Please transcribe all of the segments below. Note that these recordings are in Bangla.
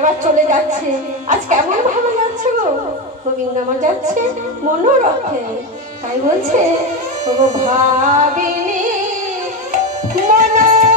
এবার চলে যাচ্ছে। আজ কেমন ভালো যাচ্ছে গো, গোবিন্দ আমার যাচ্ছে মনোরথে। তাই বলছে ও ভাবিনি মনোরথে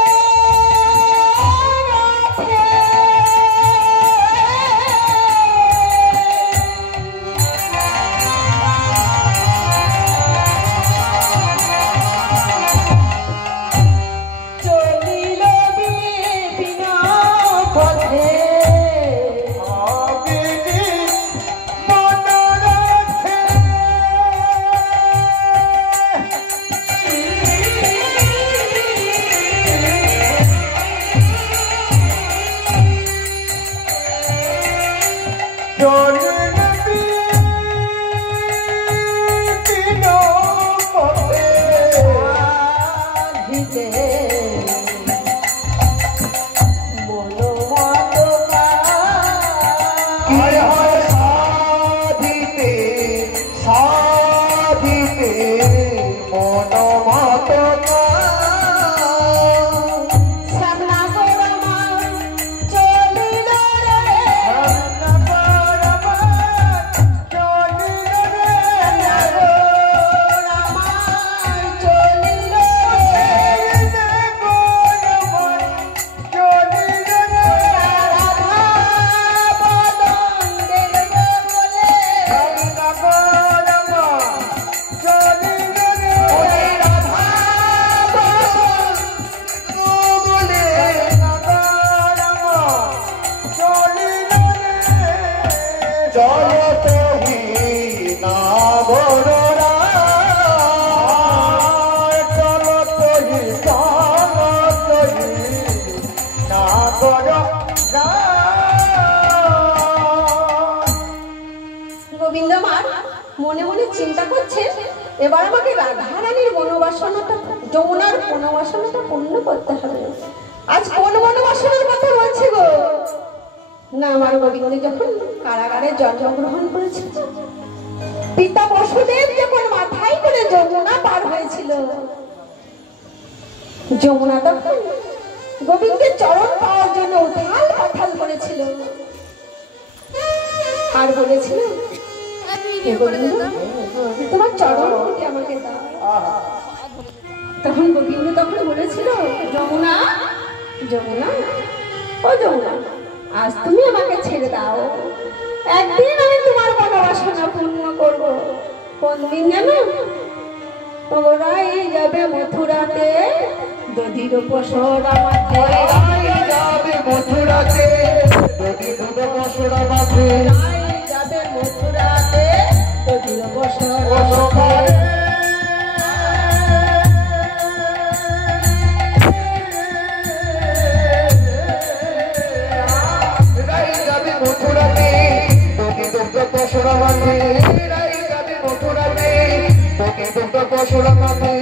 মনে মনে চিন্তা করছে এবার আমাকে রাধারানীর মনোবাসনাটা, যমুনার মনোবাসনাটা পূর্ণ করতে হবে। আজ কোন মনোবাসনার কথা বলছি গো? না, আমার গোবিন্দ যখন কারাগারে জন্মগ্রহণ করেছিল, পিতা বসুদেব যখন মাথায় করে যমুনা পার হয়েছিল, যমুনা তখন গোবিন্দের চরণ পাওয়ার জন্য উথাল পাথাল করেছিল আর বলেছিল তোমার চরণ আমাকে দাও। তখন গোবিন্দ তখন বলেছিল যমুনা, যমুনা, ও যমুনা, আজ তুমি আমাকে ছেড়ে দাও, একদিন আমি তোমার মনোবাসনা পূর্ণ করবো। কোন দিন জানো? ওরাই যাবে মথুরাতে, দধির উপসর আমাকে যাবে মথুরাতে, দধির উপসর আমাকে যাবে মথুরাতে, দধির উপসর আমাকে যাবে মথুরাতে, দধির উপসর আমাকে যাবে মথুরাতে, দধির উপসর আমাকে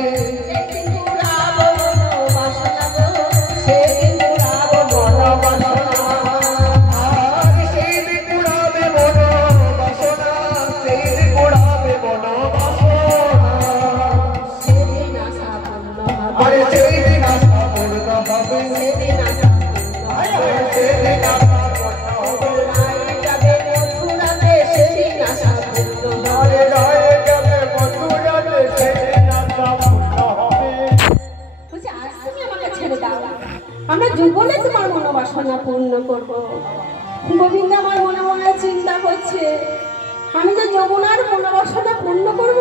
আমরা যুগলে তোমার মনোবাসনা পূর্ণ করবো। গোবিন্দ আমার মনে মনে চিন্তা করছে, আমি যে যমুনার মনোবাসনা পূর্ণ করব,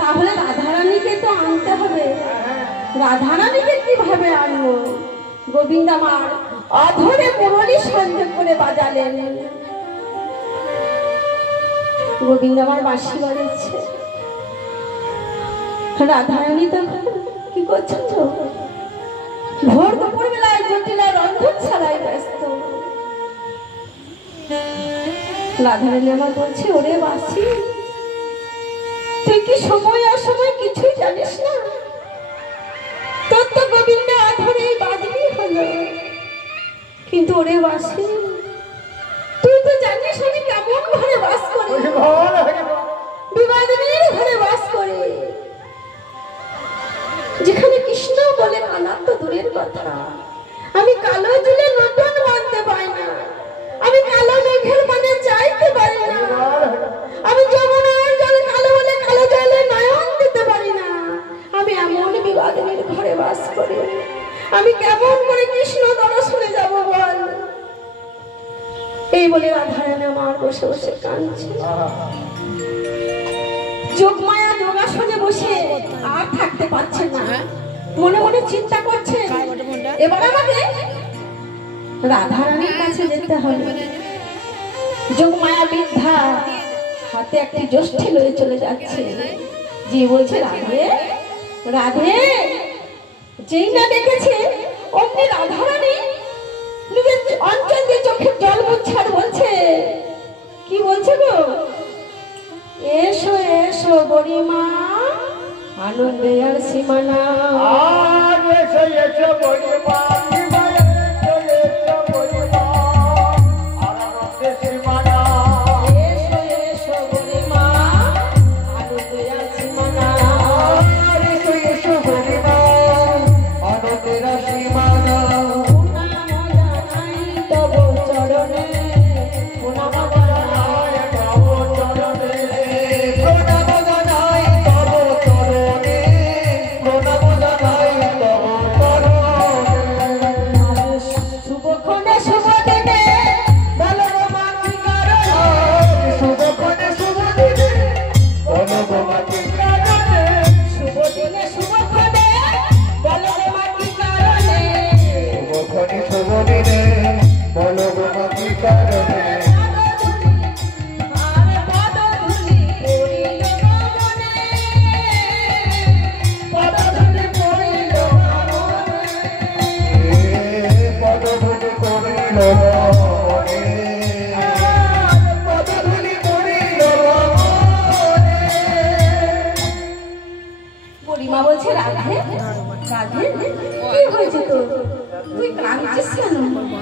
তাহলে রাধারানীকে তো আনতে হবে। রাধারানীকে কিভাবে আনবো? গোবিন্দ আমার অধরে মুরলী সংযোগ করে বাজালেন। গোবিন্দ আমার বাঁশি বাজাচ্ছে, রাধারানী তখন কি করছেন? ভোর দুপুর বেলায় জটিলা রন্ধন ছাড়াই ব্যস্ত। রাধারানী আমার বলছে, ওরে বাঁশি, তুই কি সময় অসময় কিছুই জানিস না? তোর তো গোবিন্দ আধরে বাজবি হলো, কিন্তু ওরে বাঁশি, তুই তো জানিস আমি কেমন ঘরে বাস করি, বিবাদিনীর ঘরে বাস করি, যেখানে কৃষ্ণ বলে আনার তো দূরের কথা, আমি কালো জুলে নতুন বাঁধতে পাই না, এই বলে রাধারানী আমার বসে বসে কাঁদছে। যোগমায়া যোগাসনে বসে আর থাকতে পারছে না, মনে মনে চিন্তা করছে এবার আমাকে রাধারানীর কাছে যেতে হবে। যোগমায়া বৃদ্ধা হাতে একটি জ্যোষ্ঠী লয়ে চলে যাচ্ছে। যে বলছে রাধে রাধে, যেই না দেখেছে অমনি রাধারানী নিজের অঞ্চল দিয়ে চোখের জল মুছছে আর বলছে, কি বলছে গো, এসো এসো বড়িমা, আনন্দে আর সীমানা। এসো এসো বড়িমা, তব চরণে